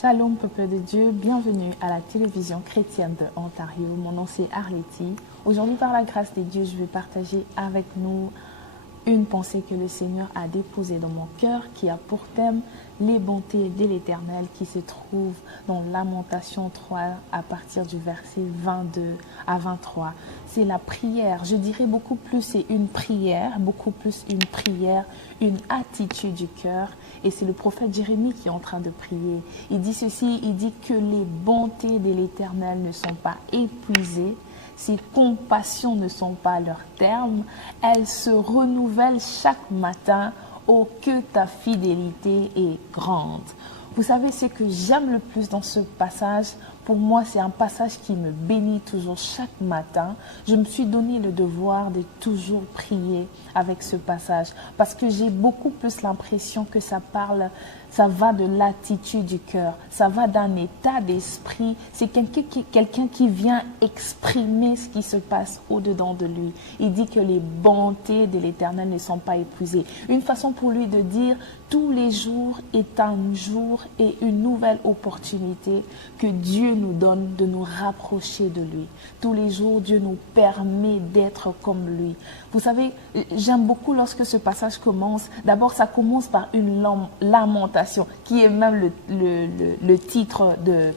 Shalom peuple de Dieu, bienvenue à la télévision chrétienne de Ontario. Mon nom c'est Arletty. Aujourd'hui par la grâce de Dieu, je vais partager avec nous une pensée que le Seigneur a déposée dans mon cœur qui a pour thème les bontés de l'Éternel qui se trouve dans Lamentation 3 à partir du verset 22 à 23. C'est la prière, je dirais beaucoup plus c'est une prière, une attitude du cœur. Et c'est le prophète Jérémie qui est en train de prier. Il dit ceci, il dit que les bontés de l'Éternel ne sont pas épuisées. Ses compassions ne sont pas à leur terme. Elles se renouvellent chaque matin. Oh, que ta fidélité est grande. Vous savez, ce que j'aime le plus dans ce passage, pour moi, c'est un passage qui me bénit toujours chaque matin. Je me suis donné le devoir de toujours prier avec ce passage parce que j'ai beaucoup plus l'impression que ça va de l'attitude du cœur, ça va d'un état d'esprit. C'est quelqu'un qui vient exprimer ce qui se passe au-dedans de lui. Il dit que les bontés de l'Éternel ne sont pas épuisées. Une façon pour lui de dire tous les jours est un jour et une nouvelle opportunité que Dieu nous donne de nous rapprocher de lui. Tous les jours, Dieu nous permet d'être comme lui. Vous savez, j'aime beaucoup lorsque ce passage commence. D'abord, ça commence par une lamentation, qui est même le titre de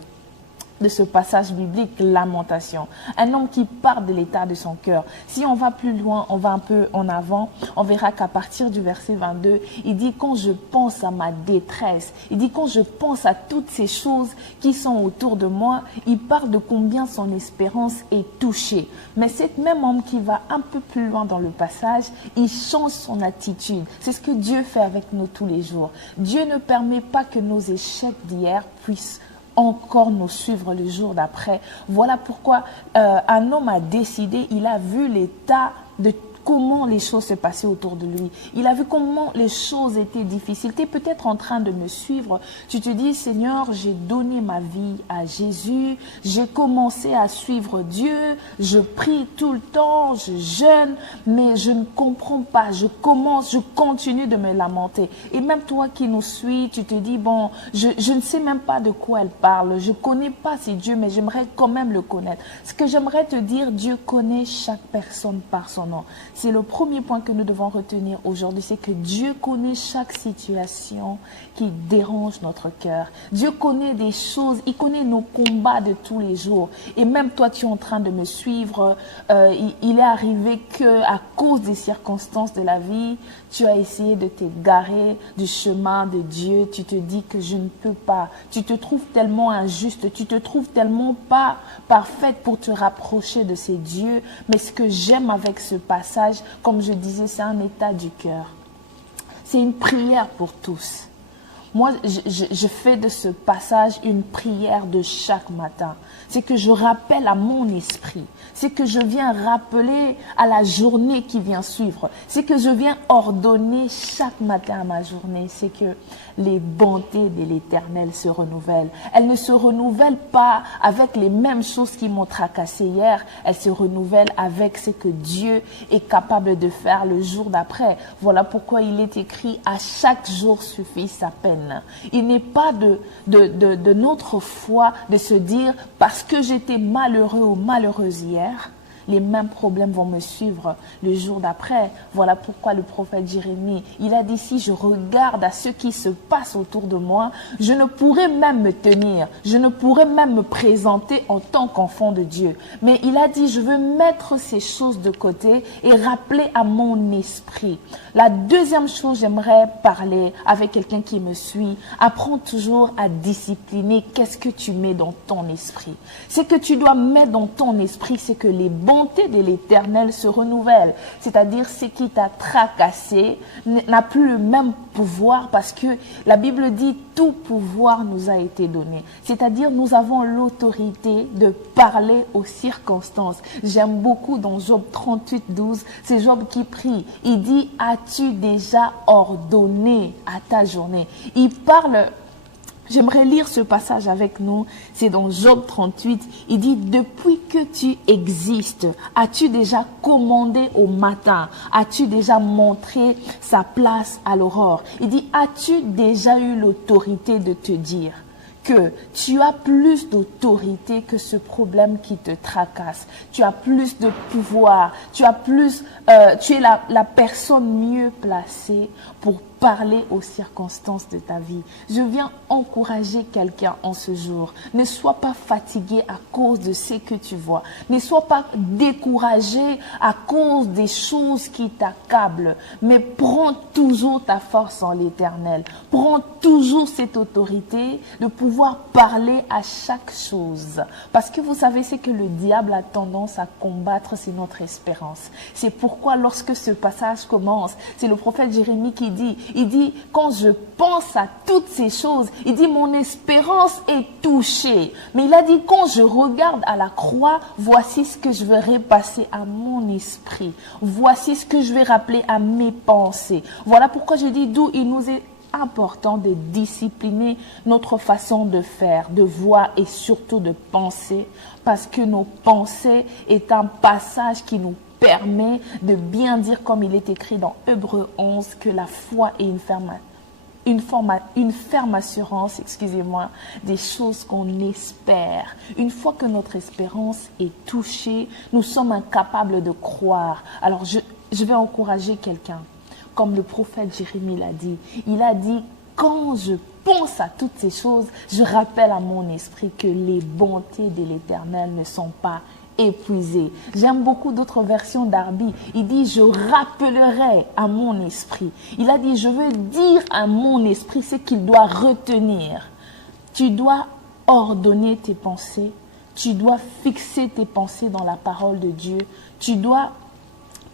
ce passage biblique, lamentation. Un homme qui parle de l'état de son cœur. Si on va plus loin, on va un peu en avant, on verra qu'à partir du verset 22, il dit quand je pense à ma détresse, il dit quand je pense à toutes ces choses qui sont autour de moi, il parle de combien son espérance est touchée. Mais cet même homme qui va un peu plus loin dans le passage, il change son attitude. C'est ce que Dieu fait avec nous tous les jours. Dieu ne permet pas que nos échecs d'hier puissent encore nous suivre le jour d'après. Voilà pourquoi un homme a décidé, il a vu l'état de comment les choses se passaient autour de lui. Il a vu comment les choses étaient difficiles. Tu es peut-être en train de me suivre. Tu te dis, Seigneur, j'ai donné ma vie à Jésus. J'ai commencé à suivre Dieu. Je prie tout le temps. Je jeûne. Mais je ne comprends pas. Je continue de me lamenter. Et même toi qui nous suis, tu te dis, bon, je ne sais même pas de quoi elle parle. Je ne connais pas ces dieux, mais j'aimerais quand même le connaître. Ce que j'aimerais te dire, Dieu connaît chaque personne par son nom. C'est le premier point que nous devons retenir aujourd'hui, c'est que Dieu connaît chaque situation qui dérange notre cœur. Dieu connaît des choses, il connaît nos combats de tous les jours. Et même toi, tu es en train de me suivre, il est arrivé qu'à cause des circonstances de la vie, tu as essayé de t'égarer du chemin de Dieu. Tu te dis que je ne peux pas. Tu te trouves tellement injuste, tu te trouves tellement pas parfaite pour te rapprocher de ces dieux. Mais ce que j'aime avec ce passage, comme je disais, c'est un état du cœur. C'est une prière pour tous. Moi, je fais de ce passage une prière de chaque matin. C'est que je rappelle à mon esprit. C'est que je viens rappeler à la journée qui vient suivre. C'est que je viens ordonner chaque matin à ma journée. C'est que les bontés de l'Éternel se renouvellent. Elles ne se renouvellent pas avec les mêmes choses qui m'ont tracassé hier. Elles se renouvellent avec ce que Dieu est capable de faire le jour d'après. Voilà pourquoi il est écrit « À chaque jour suffit sa peine ». Il n'est pas de notre foi de se dire « Parce que j'étais malheureux ou malheureuse hier », les mêmes problèmes vont me suivre le jour d'après. Voilà pourquoi le prophète Jérémie, il a dit, si je regarde à ce qui se passe autour de moi, je ne pourrais même me tenir, je ne pourrais même me présenter en tant qu'enfant de Dieu. Mais il a dit, je veux mettre ces choses de côté et rappeler à mon esprit. La deuxième chose, j'aimerais parler avec quelqu'un qui me suit. Apprends toujours à discipliner qu'est-ce que tu mets dans ton esprit. Ce que tu dois mettre dans ton esprit, c'est que les bonté de l'Éternel se renouvelle. C'est-à-dire ce qui t'a tracassé n'a plus le même pouvoir parce que la Bible dit tout pouvoir nous a été donné. C'est-à-dire nous avons l'autorité de parler aux circonstances. J'aime beaucoup dans Job 38, 12, c'est Job qui prie. Il dit, as-tu déjà ordonné à ta journée? Il parle. J'aimerais lire ce passage avec nous, c'est dans Job 38, il dit « Depuis que tu existes, as-tu déjà commandé au matin? As-tu déjà montré sa place à l'aurore ?» Il dit « As-tu déjà eu l'autorité de te dire que tu as plus d'autorité que ce problème qui te tracasse. Tu as plus de pouvoir. Tu es la personne mieux placée pour parler aux circonstances de ta vie. Je viens encourager quelqu'un en ce jour. Ne sois pas fatigué à cause de ce que tu vois. Ne sois pas découragé à cause des choses qui t'accablent. Mais prends toujours ta force en l'Éternel. Prends toujours cette autorité de pouvoir parler à chaque chose. Parce que vous savez, c'est que le diable a tendance à combattre, c'est notre espérance. C'est pourquoi lorsque ce passage commence, c'est le prophète Jérémie qui dit, il dit, quand je pense à toutes ces choses, il dit, mon espérance est touchée. Mais il a dit, quand je regarde à la croix, voici ce que je vais repasser à mon esprit. Voici ce que je vais rappeler à mes pensées. Voilà pourquoi je dis, d'où il nous est important de discipliner notre façon de faire, de voir et surtout de penser, parce que nos pensées est un passage qui nous permet de bien dire, comme il est écrit dans Hébreux 11, que la foi est une ferme assurance, des choses qu'on espère. Une fois que notre espérance est touchée, nous sommes incapables de croire. Alors je vais encourager quelqu'un. Comme le prophète Jérémie l'a dit, il a dit, quand je pense à toutes ces choses, je rappelle à mon esprit que les bontés de l'Éternel ne sont pas épuisées. J'aime beaucoup d'autres versions d'Arbi. Il dit, je rappellerai à mon esprit. Il a dit, je veux dire à mon esprit ce qu'il doit retenir. Tu dois ordonner tes pensées. Tu dois fixer tes pensées dans la parole de Dieu. Tu dois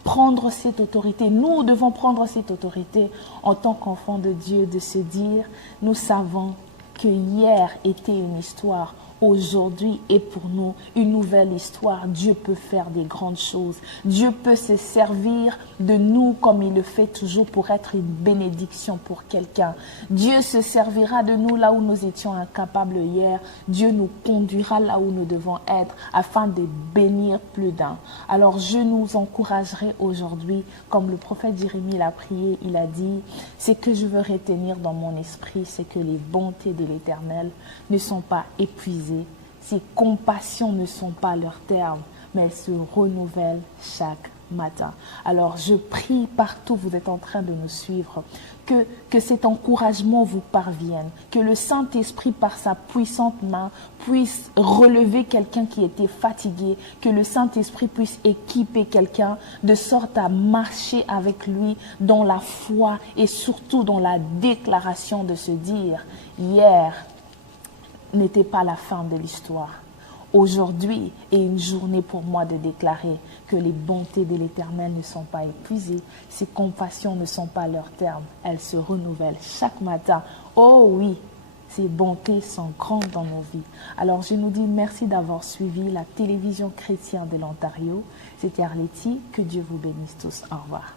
prendre cette autorité. Nous devons prendre cette autorité en tant qu'enfants de Dieu, de se dire, nous savons que hier était une histoire, aujourd'hui est pour nous une nouvelle histoire. Dieu peut faire des grandes choses. Dieu peut se servir de nous comme il le fait toujours pour être une bénédiction pour quelqu'un. Dieu se servira de nous là où nous étions incapables hier. Dieu nous conduira là où nous devons être afin de bénir plus d'un. Alors je nous encouragerai aujourd'hui, comme le prophète Jérémie l'a prié, il a dit, ce que je veux retenir dans mon esprit, c'est que les bontés de l'Éternel ne sont pas épuisées. Ses compassions ne sont pas leur terme, mais elles se renouvellent chaque matin. Alors je prie partout, vous êtes en train de nous suivre, que cet encouragement vous parvienne, que le Saint-Esprit par sa puissante main puisse relever quelqu'un qui était fatigué, que le Saint-Esprit puisse équiper quelqu'un de sorte à marcher avec lui dans la foi et surtout dans la déclaration de se dire, hier n'était pas la fin de l'histoire. Aujourd'hui est une journée pour moi de déclarer que les bontés de l'Éternel ne sont pas épuisées, ses compassions ne sont pas leur terme, elles se renouvellent chaque matin. Oh oui, ces bontés sont grandes dans nos vies. Alors je nous dis merci d'avoir suivi la télévision chrétienne de l'Ontario. C'était Arletty, que Dieu vous bénisse tous. Au revoir.